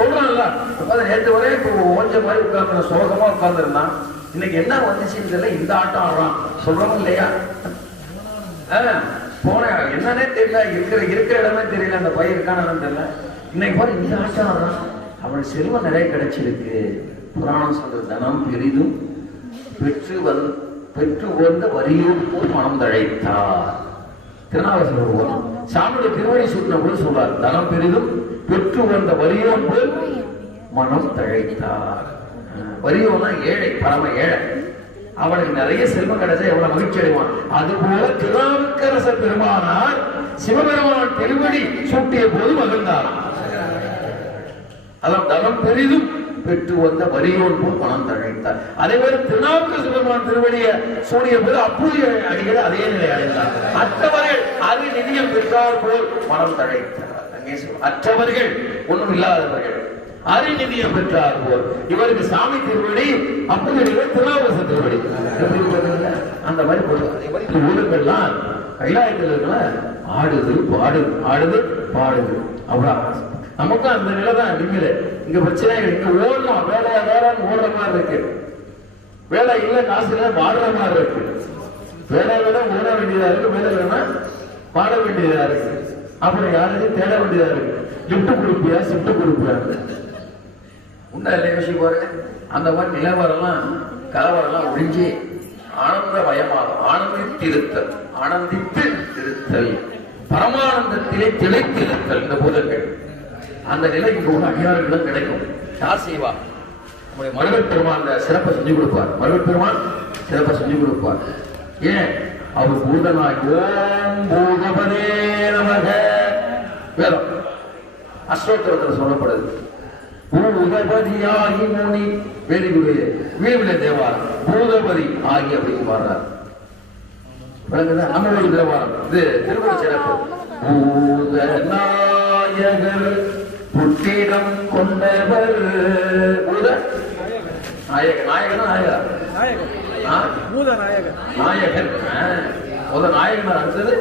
சொல்றான்ல. நேற்று வரை இப்போ ஓஞ்ச மாதிரி உட்கார்ந்து சோகமா உட்கார்ந்துருந்தான், இன்னைக்கு என்ன வந்துச்சுன்னு தெரியல, இந்த ஆட்டம் ஆடுறான். சொல்றோம் இல்லையா? போன என்னன்னே தெரியல, இருக்கிற இடமே தெரியல, அந்த பையன் இருக்கானு தெரியல, இன்னைக்கு பாரு இந்த ஆட்டம் ஆடுறான். அவன் செல்வம் நிறைய கிடைச்சிருக்கு. புராணம் சொல்ற தனம் பெரிதும் பெற்று வந்த வரியோடு போல் மனம் தழைத்தார். திருநாவுக்கரசர் சாமியுடைய திருவடி சூட்டின போது சொல்றார், தனம் பெரிதும் பெற்று வந்த வரியோடு போல் மனம் தழைத்தார். வரியோனா ஏழை, பரம ஏழை. அவனுக்கு நிறைய செல்வம் கிடைச்சா எவ்வளவு மகிழ்ச்சி அடைவான். அதுபோல திருநாவுக்கரசர் பெருமானார் சிவபெருமான் திருவடி சூட்டிய போது மகிழ்ந்தார். அதான் தனம் பெரிதும் பெற்று வந்த வரியோன் போல் மனம் தழைத்தார். அதே மாதிரி திருநாவுக்கரசர் பெருமான் திருவடிய சூடிய போது அப்பூதிய அடிகள் அதே நிலை அடைந்தார். அற்றவர்கள் அது நிதியம் பெற்றார் போல் மனம் தழைத்தார். அங்கே அற்றவர்கள் ஒன்றும் இல்லாதவர்கள் அறிநிதியம் பெற்றார் போல் இவருக்கு சாமி திருவடி, அப்பூதிய திருநாவுக்கரசர் திருவடி. அந்த மாதிரி ஊழல்கள்லாம் கைலாயத்தில் இருக்கிற ஆடுது பாடுது அவ்வளவு. நமக்கும் அந்த நிலைதான் நிம்மல. இங்க பிரச்சனை இங்க ஓடலாம், வேலைன்னு ஓடுற மாதிரி இருக்கு. வேலை இல்ல, காசு இல்ல, பாடுற மாதிரி இருக்கு. வேலை ஓட வேண்டியதா இருக்கு, வேலை இல்லைன்னா பாட வேண்டியதா இருக்கு. அப்புறம் யாரையும் தேட வேண்டியதா இருக்கு. லிப்ட் கொடுப்பியா, ஷிப்ட் கொடுப்பியா, உண்டா இல்லை? யோசிச்சு பாருங்க. அந்த மாதிரி நிலவரெல்லாம் கலவரெல்லாம் ஒழிஞ்சு ஆனந்தமயமாகும். ஆனந்தித்து இருத்தல், பரமானந்தத்திலே திளைத்திருத்தல் இந்த பூதங்கள். அந்த நிலைக்கு போக அடியார்களும் கிடைக்கும். யார் செய்வா? நம்முடைய மருகப் பெருமான் அந்த சிறப்பை செஞ்சு கொடுப்பார். மருகப் பெருமான் சிறப்பை செஞ்சு கொடுப்பார். ஏன்? அவர் பூதனாய் ஓம் பூதபதே நமக வேதம் அஷ்டோத்திரத்தில் சொல்லப்படுது. பூதபதியாகி முனி வேதிகுடைய வீவில தேவாரம் பூதபதி ஆகி அப்படின்னு பாடுறார். நம்ம ஒரு தேவாரம் இது திருமண சிறப்பு. பூதநாயகர் புத்திரம் கொண்டவர். நாயகன் அடுத்தது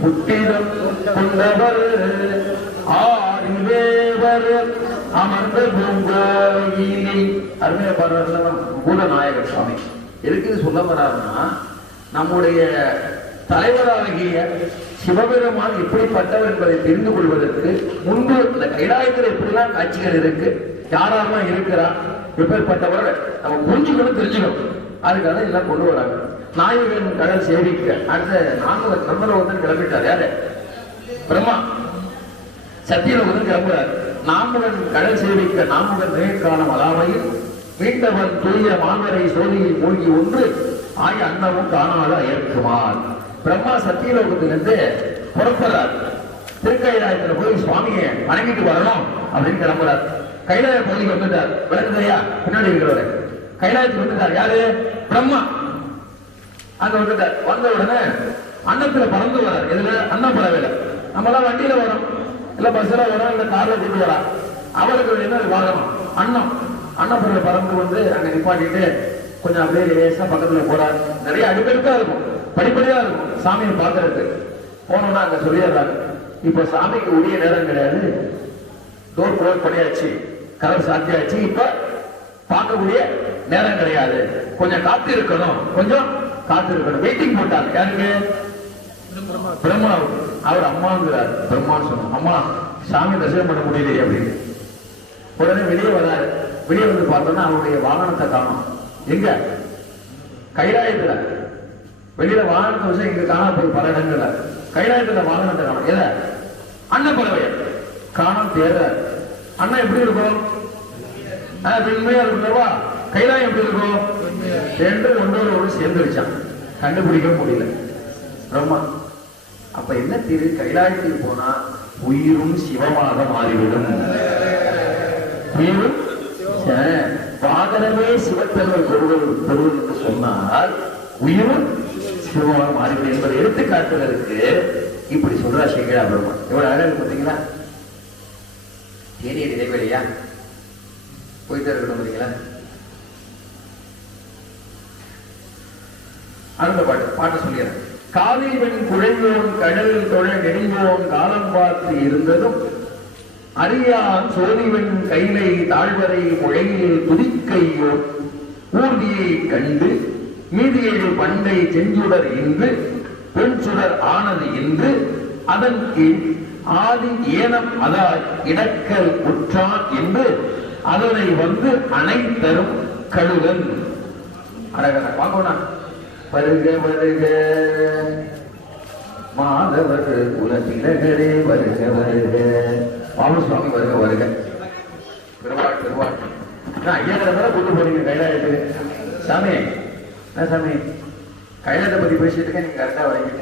புத்திரம் கொண்டவர் ஆதிவேவர் அமர்ந்த பூங்கோயிலி. அருமையா பாடுறாரு பூதநாயகர் சுவாமி. எதுக்கு சொல்ல வர்றாருன்னா, நம்முடைய தலைவராகிய சிவபெருமான் எப்படிப்பட்டவர் என்பதை தெரிந்து கொள்வதற்கு முன்பு இந்த கைலாயத்தில் எப்படிலாம் காட்சிகள் இருக்கு, யாரெல்லாம் இருக்கிறார், எப்பேற்பட்டவர் நம்ம புரிஞ்சுக்கணும், தெரிஞ்சுக்கணும். அதுக்காக எல்லாம் கொண்டு வராங்க. நாயகன் கடல் சேவிக்க அடுத்த நம்பலோகத்தில் கிளம்பிட்டார். யாரு? பிரம்மா. சத்தியலோகத்தில் கிளம்புறார். நாமுகன் கடல் சேவிக்க நாமுகன் நேர்காலம் அலாமையில் மீண்டவன் தூய மாமரை சோதியில் மூழ்கி ஒன்று ஆய அன்னமும் காணாத அயற்குமார். பிரம்மா சத்தியலோகத்திலிருந்து புறப்படுறார். திருக்கைலாயத்தில் போய் சுவாமியை வணங்கிட்டு வரணும் அப்படின்னு கிளம்புறார். கைலாய பகுதிக்கு வந்துட்டார். விளக்குதையா? பின்னாடி இருக்கிறவரை கைலாயத்துக்கு வந்துட்டார். யாரு? பிரம்மா. அங்க வந்துட்டார். வந்த உடனே அன்னத்துல பறந்து வரார். எதுல? அன்னப்பறவையில. நம்மளாம் வண்டியில வரோம், இல்ல பஸ்ல வரோம், இல்ல கார்ல கூட்டு வரா. அவருக்கு என்ன வாகனம்? அன்னம். அன்னப்பறவை பறந்து வந்து அங்க நிப்பாட்டிட்டு கொஞ்சம் அப்படியே லேசா பக்கத்துல போறாரு. நிறைய அடுக்கடுக்கா இருக்கும், படிப்படியா இருக்கும் சாமியை பாக்குறதுக்கு. போனோம்னா அங்க சொல்லிடுறாங்க, இப்ப சாமிக்கு உரிய நேரம் கிடையாது, டோர் க்ளோஸ் பண்ணியாச்சு, கதவு சாத்தியாச்சு, இப்ப பார்க்கக்கூடிய நேரம் கிடையாது, கொஞ்சம் காத்து இருக்கணும், வெயிட்டிங் போட்டாங்க. யாருக்கு? பிரம்மாவுக்கு. அவர் அம்மாங்கிறார். பிரம்மான்னு சொன்னோம், அம்மா சாமி தரிசனம் பண்ண முடியலையே அப்படின்னு. உடனே வெளியே வராரு. வெளியே வந்து பார்த்தோம்னா அவருடைய வாகனத்தை காணும். எங்க? கைலாயத்துல. வெளியில வாகனத்தை வச்சு இங்க காண போய் பல இடங்கள்ல கைலாயத்துல வாகனத்தை காணும். எத? அன்னப்பறவை காணும். தேர்ற அண்ணன் எப்படி இருக்கும்? பெண்மையா இருக்குல்லவா? கைலாயம் எப்படி இருக்கும்? ரெண்டு ஒன்றோடு சேர்ந்து வச்சான், கண்டுபிடிக்க முடியல பிரம்மா. அப்ப என்ன தீர்வு? கைலாயத்துக்கு போனா உயிரும் சிவமாக மாறிவிடும். உயிரும் வாகனமே சிவத்தன்மை பெறுவது என்று சொன்னால் உயிரும் சிவமாக மாறிவிடும் என்பதை எடுத்துக்காட்டுவதற்கு இப்படி சொல்றா சேகரா பிரம்மா. எவ்வளவு அழகு பார்த்தீங்களா? தேநீர் இடைவெளியா போயிட்டு இருக்கணும் பார்த்தீங்களா? அடுத்த பாட்டு சொல்லிடுறேன். காவிரிவன் குழைவோன் கடலில் தொழ நெடுங்கோன் காலம் பார்த்து இருந்ததும் அறியான் சோதிவன் கைலை தாழ்வரை முழையில் துதிக்கையோ ஊர்தியை கண்டு மீதியேழு பண்டை செஞ்சுடர் இன்று பெண் சுடர் ஆனது இன்று அதன் கீழ் ஆதி ஏனம் அதாய் இடக்கல் உற்றான் என்று அதனை வந்து அணை தரும் கழுவன். அழகன வாங்கோனா. வருக வருக மாதவர் குலத்திலகரே வருக வருக. பாபுசுவாமி வருக வருக. பெருவாள் பெருவாள். ஐயாயிரம் பேரை கூட்டு போறீங்க கைலாயத்துக்கு. சாமி என்ன சாமி கைலாயத்தை பத்தி பேசிட்டு இருக்கேன், நீங்க கரெக்டா வரீங்க.